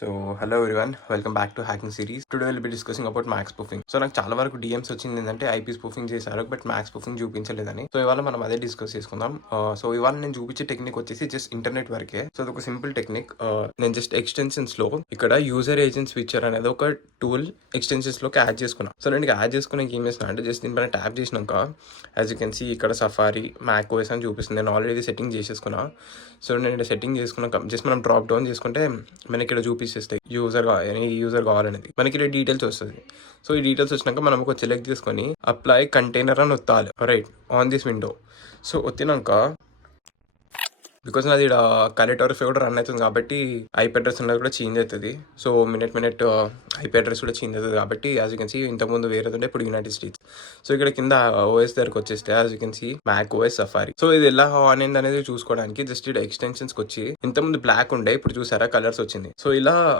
So hello everyone, welcome back to hacking series. Today will be discussing about max spoofing. So నాకు చాలా వరకు DMs వచ్చింది ఏంటంటే IP spoofing చేశారు, but max spoofing చూపించలేదని. So ఇవాళ మనం అదే డిస్కస్ చేసుకుందాం. సో ఇవాళ నేను చూపించే టెక్నిక్ వచ్చేసి జస్ట్ ఇంటర్నెట్ వరకే. సో అది ఒక సింపుల్ టెక్నిక్. నేను జస్ట్ ఎక్స్టెన్షన్స్ లో ఇక్కడ యూజర్ ఏజెంట్ స్విచ్చర్ అనేది ఒక టూల్ ఎక్స్టెన్షన్స్ లోకి యాడ్ చేసుకున్నాను. సో నేను యాడ్ చేసుకున్నాక ఏం చేసిన అంటే జస్ట్ దీనిపైన ట్యాప్ చేసినాక యాజ్ యూ కెన్ సీ ఇక్కడ సఫారీ మ్యాక్ ఓఎస్ అని చూపిస్తుంది. నేను ఆల్రెడీ సెట్టింగ్ చేసేసుకున్నా. సో నేను ఇక్కడ సెట్టింగ్ చేసుకున్నాక జస్ట్ మనం డ్రాప్ డౌన్ చేసుకుంటే మనకి ఇక్కడ చూపిస్తాయి యూజర్ కావాలనేది. మనకి ఇక్కడ డీటెయిల్స్ వస్తుంది. సో ఈ డీటెయిల్స్ వచ్చినాక మనం ఒక సెలెక్ట్ చేసుకొని అప్లై కంటైనర్ అని ఒత్తాలి right on this window. So ఒత్తినాక బికాస్ నాది ఇక్కడ కలెక్టర్ కూడా రన్ అవుతుంది కాబట్టి ఐపీ అడ్రస్ అనేది కూడా చేంజ్ అవుతుంది. సో మినిట్ ఐపీ అడ్రస్ కూడా చేంజ్ అవుతుంది కాబట్టి యాజ్ యూ కెన్ సీ ఇంతకుముందు వేరేది ఉండే ఇప్పుడు యునైటెడ్ స్టేట్స్. సో ఇక్కడ కింద ఓఎస్ దగ్గరకు వచ్చేస్తే as you can see Mac OS Safari. So ఇది ఎలా ఆన్ అయింది అనేది చూసుకోవడానికి జస్ట్ ఇక్కడ ఎక్స్టెన్షన్స్కి వచ్చి ఇంతకుముందు బ్లాక్ ఉండే ఇప్పుడు చూసారా కలర్స్ వచ్చింది. సో ఇలా